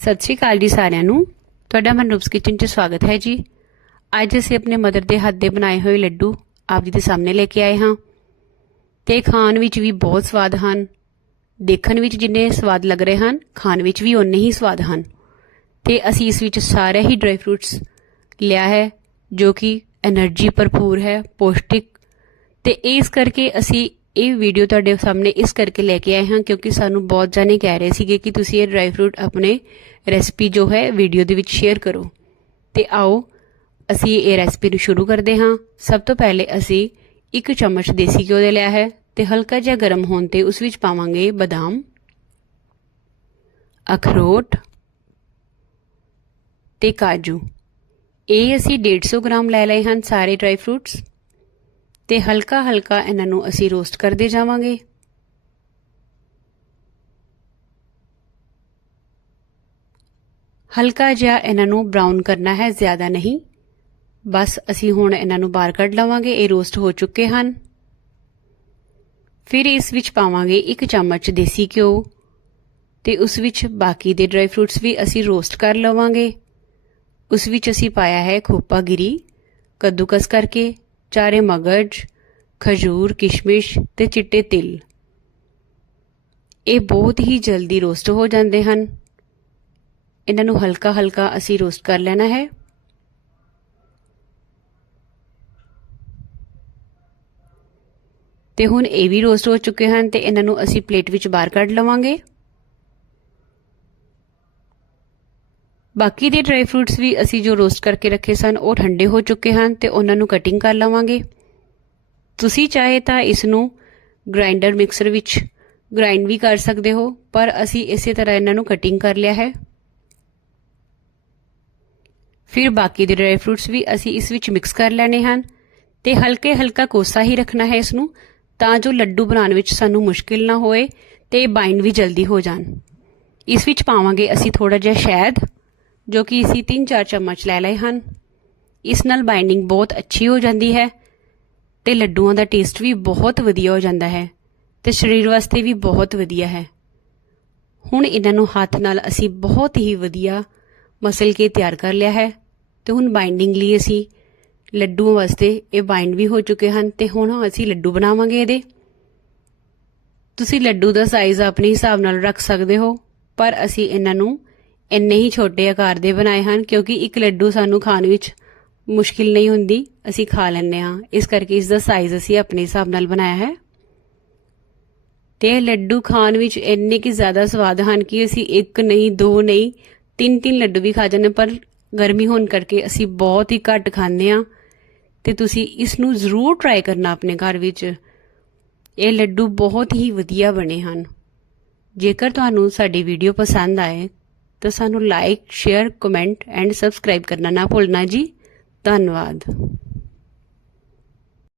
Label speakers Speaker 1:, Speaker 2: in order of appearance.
Speaker 1: ਸਤਿ ਸ਼੍ਰੀ ਅਕਾਲ ਜੀ ਸਾਰਿਆਂ ਨੂੰ। ਤੁਹਾਡਾ ਮਨੂਪਸ ਕਿਚਨ 'ਚ ਸਵਾਗਤ ਹੈ ਜੀ। ਅੱਜ ਅਸੀਂ ਆਪਣੇ ਮਦਰ ਦੇ ਹੱਥ ਦੇ ਬਣਾਏ ਹੋਏ ਲੱਡੂ ਆਪ ਜੀ ਦੇ ਸਾਹਮਣੇ ਲੈ ਕੇ ਆਏ ਹਾਂ। ਤੇ ਖਾਣ ਵਿੱਚ ਵੀ ਬਹੁਤ ਸਵਾਦ ਹਨ। ਦੇਖਣ ਵਿੱਚ ਜਿੰਨੇ ਸਵਾਦ ਲੱਗ ਰਹੇ ਹਨ, ਖਾਣ ਵਿੱਚ ਵੀ ਉਨੇ ਹੀ ਸਵਾਦ ਹਨ। ਤੇ ਅਸੀਂ ਇਸ ਵਿੱਚ ਸਾਰੇ ਹੀ ਡਰਾਈ ਫਰੂਟਸ ਲਿਆ ਹੈ, ਜੋ ਕਿ એનર્ਜੀ ਭਰਪੂਰ ਹੈ, ਪੌਸ਼ਟਿਕ। ਤੇ ਇਸ ਕਰਕੇ ਅਸੀਂ ਇਹ ਵੀਡੀਓ ਤੁਹਾਡੇ ਸਾਹਮਣੇ ਇਸ ਕਰਕੇ ਲੈ ਕੇ ਆਏ ਹਾਂ ਕਿਉਂਕਿ ਸਾਨੂੰ ਬਹੁਤ ਜਾਣੇ ਕਹਿ ਰਹੇ ਸੀਗੇ ਕਿ ਤੁਸੀਂ ਇਹ ਡਰਾਈ ਫਰੂਟ ਆਪਣੇ ਰੈਸਪੀ ਜੋ ਹੈ ਵੀਡੀਓ ਦੇ ਵਿੱਚ ਸ਼ੇਅਰ ਕਰੋ। ਤੇ ਆਓ, ਅਸੀਂ ਇਹ ਰੈਸਪੀ ਨੂੰ ਸ਼ੁਰੂ ਕਰਦੇ ਹਾਂ। ਸਭ ਤੋਂ ਪਹਿਲੇ ਅਸੀਂ ਇੱਕ ਚਮਚ ਦੇਸੀ ਘਿਓ ਦੇ ਲਿਆ ਹੈ ਤੇ ਹਲਕਾ ਜਿਹਾ ਗਰਮ ਹੋਣ ਤੇ ਉਸ ਵਿੱਚ ਪਾਵਾਂਗੇ ਬਦਾਮ, ਅਖਰੋਟ ਤੇ ਕਾਜੂ। ਇਹ ਅਸੀਂ 150 ਗ੍ਰਾਮ ਲੈ ਲਏ ਹਨ ਸਾਰੇ ਡਰਾਈ ਫਰੂਟਸ ਤੇ ਹਲਕਾ ਹਲਕਾ ਇਹਨਾਂ ਨੂੰ ਅਸੀਂ ਰੋਸਟ ਕਰਦੇ ਜਾਵਾਂਗੇ। ਹਲਕਾ ਜਿਹਾ ਇਹਨਾਂ ਨੂੰ ਬਰਾਊਨ ਕਰਨਾ ਹੈ, ਜ਼ਿਆਦਾ ਨਹੀਂ। ਬਸ ਅਸੀਂ ਹੁਣ ਇਹਨਾਂ ਨੂੰ ਬਾਹਰ ਕੱਢ ਲਵਾਂਗੇ, ਇਹ ਰੋਸਟ ਹੋ ਚੁੱਕੇ ਹਨ। ਫਿਰ ਇਸ ਵਿੱਚ ਪਾਵਾਂਗੇ ਇੱਕ ਚਮਚ ਦੇਸੀ ਘਿਓ ਤੇ ਉਸ ਵਿੱਚ ਬਾਕੀ ਦੇ ਡਰਾਈ ਫਰੂਟਸ ਵੀ ਅਸੀਂ ਰੋਸਟ ਕਰ ਲਵਾਂਗੇ। ਉਸ ਵਿੱਚ ਅਸੀਂ ਪਾਇਆ ਹੈ ਖੋਪਾ ਗਿਰੀ ਕੱਦੂਕਸ ਕਰਕੇ ਚਾਰੇ ਮਗਜ, ਖਜੂਰ, ਕਿਸ਼ਮਿਸ਼ ਤੇ ਚਿੱਟੇ ਤਿਲ। ਇਹ ਬਹੁਤ ਹੀ ਜਲਦੀ ਰੋਸਟ ਹੋ ਜਾਂਦੇ ਹਨ। ਇਹਨਾਂ ਨੂੰ ਹਲਕਾ ਹਲਕਾ ਅਸੀਂ ਰੋਸਟ ਕਰ ਲੈਣਾ ਹੈ। ਤੇ ਹੁਣ ਇਹ ਵੀ ਰੋਸਟ ਹੋ ਚੁੱਕੇ ਹਨ ਤੇ ਇਹਨਾਂ ਨੂੰ ਅਸੀਂ ਪਲੇਟ ਵਿੱਚ ਬਾਹਰ ਕੱਢ ਲਵਾਂਗੇ। ਬਾਕੀ ਦੇ ਡਰਾਈ ਫਰੂਟਸ ਵੀ ਅਸੀਂ ਜੋ ਰੋਸਟ ਕਰਕੇ ਰੱਖੇ ਸਨ, ਉਹ ਠੰਡੇ ਹੋ ਚੁੱਕੇ ਹਨ ਤੇ ਉਹਨਾਂ ਨੂੰ ਕਟਿੰਗ ਕਰ ਲਵਾਂਗੇ। ਤੁਸੀਂ ਚਾਹੇ ਤਾਂ ਇਸ ਨੂੰ ਗ੍ਰਾਈਂਡਰ ਮਿਕਸਰ ਵਿੱਚ ਗ੍ਰਾਈਂਡ ਵੀ ਕਰ ਸਕਦੇ ਹੋ, ਪਰ ਅਸੀਂ ਇਸੇ ਤਰ੍ਹਾਂ ਇਹਨਾਂ ਨੂੰ ਕਟਿੰਗ ਕਰ ਲਿਆ ਹੈ। ਫਿਰ ਬਾਕੀ ਦੇ ਡਰਾਈ ਫਰੂਟਸ ਵੀ ਅਸੀਂ ਇਸ ਵਿੱਚ ਮਿਕਸ ਕਰ ਲੈਣੇ ਹਨ ਤੇ ਹਲਕੇ ਹਲਕਾ ਕੋਸਾ ਹੀ ਰੱਖਣਾ ਹੈ ਇਸ ਨੂੰ ਤਾਂ ਜੋ ਲੱਡੂ ਬਣਾਉਣ ਵਿੱਚ ਸਾਨੂੰ ਮੁਸ਼ਕਿਲ ਨਾ ਹੋਏ ਤੇ ਬਾਈਂਡ ਵੀ ਜਲਦੀ ਹੋ ਜਾਣ। ਇਸ ਵਿੱਚ ਪਾਵਾਂਗੇ ਅਸੀਂ ਥੋੜਾ ਜਿਹਾ ਸ਼ਹਿਦ। ਜੋ ਕਿ ਅਸੀਂ 3-4 ਚਮਚ ਲੈ ਲਏ ਹਨ। ਇਸ ਨਾਲ ਬਾਈਂਡਿੰਗ ਬਹੁਤ ਅੱਛੀ ਹੋ ਜਾਂਦੀ ਹੈ ਤੇ ਲੱਡੂਆਂ ਦਾ ਟੇਸਟ ਵੀ ਬਹੁਤ ਵਧੀਆ ਹੋ ਜਾਂਦਾ ਹੈ ਤੇ ਸਰੀਰ ਵਾਸਤੇ ਵੀ ਬਹੁਤ ਵਧੀਆ ਹੈ। ਹੁਣ ਇਹਨਾਂ ਨੂੰ ਹੱਥ ਨਾਲ ਅਸੀਂ ਬਹੁਤ ਹੀ ਵਧੀਆ ਮਸਲ ਕੇ ਤਿਆਰ ਕਰ ਲਿਆ ਹੈ ਤੇ ਹੁਣ ਬਾਈਂਡਿੰਗ ਲਈ ਅਸੀਂ ਲੱਡੂਆਂ ਵਾਸਤੇ ਇਹ ਬਾਈਂਡ ਵੀ ਹੋ ਚੁੱਕੇ ਹਨ ਤੇ ਹੁਣ ਅਸੀਂ ਲੱਡੂ ਬਣਾਵਾਂਗੇ ਇਹਦੇ। ਤੁਸੀਂ ਲੱਡੂ ਦਾ ਸਾਈਜ਼ ਆਪਣੇ ਹਿਸਾਬ ਨਾਲ ਰੱਖ ਸਕਦੇ ਹੋ ਪਰ ਅਸੀਂ ਇਹਨਾਂ ਨੂੰ ਇੰਨੇ ਹੀ ਛੋਟੇ ਆਕਾਰ ਦੇ ਬਣਾਏ ਹਨ ਕਿਉਂਕਿ ਇੱਕ ਲੱਡੂ ਸਾਨੂੰ ਖਾਣ ਵਿੱਚ ਮੁਸ਼ਕਿਲ ਨਹੀਂ ਹੁੰਦੀ, ਅਸੀਂ ਖਾ ਲੈਂਦੇ ਹਾਂ। ਇਸ ਕਰਕੇ ਇਸ ਦਾ ਸਾਈਜ਼ ਅਸੀਂ ਆਪਣੇ ਹਿਸਾਬ ਨਾਲ ਬਣਾਇਆ ਹੈ। ਤੇ ਲੱਡੂ ਖਾਣ ਵਿੱਚ ਇੰਨੇ ਕਿ ਜ਼ਿਆਦਾ ਸਵਾਦ ਹਨ ਕਿ ਅਸੀਂ ਇੱਕ ਨਹੀਂ, ਦੋ ਨਹੀਂ, ਤਿੰਨ ਤਿੰਨ ਲੱਡੂ ਵੀ ਖਾ ਜਾਂਦੇ ਪਰ ਗਰਮੀ ਹੋਣ ਕਰਕੇ ਅਸੀਂ ਬਹੁਤ ਹੀ ਘੱਟ ਖਾਂਦੇ ਹਾਂ। ਤੇ ਤੁਸੀਂ ਇਸ ਨੂੰ ਜ਼ਰੂਰ ਟਰਾਈ ਕਰਨਾ ਆਪਣੇ ਘਰ ਵਿੱਚ। ਇਹ ਲੱਡੂ ਬਹੁਤ ਹੀ ਵਧੀਆ ਬਣੇ ਹਨ। ਜੇਕਰ ਤੁਹਾਨੂੰ ਸਾਡੀ ਵੀਡੀਓ ਪਸੰਦ ਆਏ ਤਾਂ ਸਾਨੂੰ like share comment and subscribe ਕਰਨਾ ਨਾ ਭੁੱਲਣਾ ਜੀ। ਧੰਨਵਾਦ।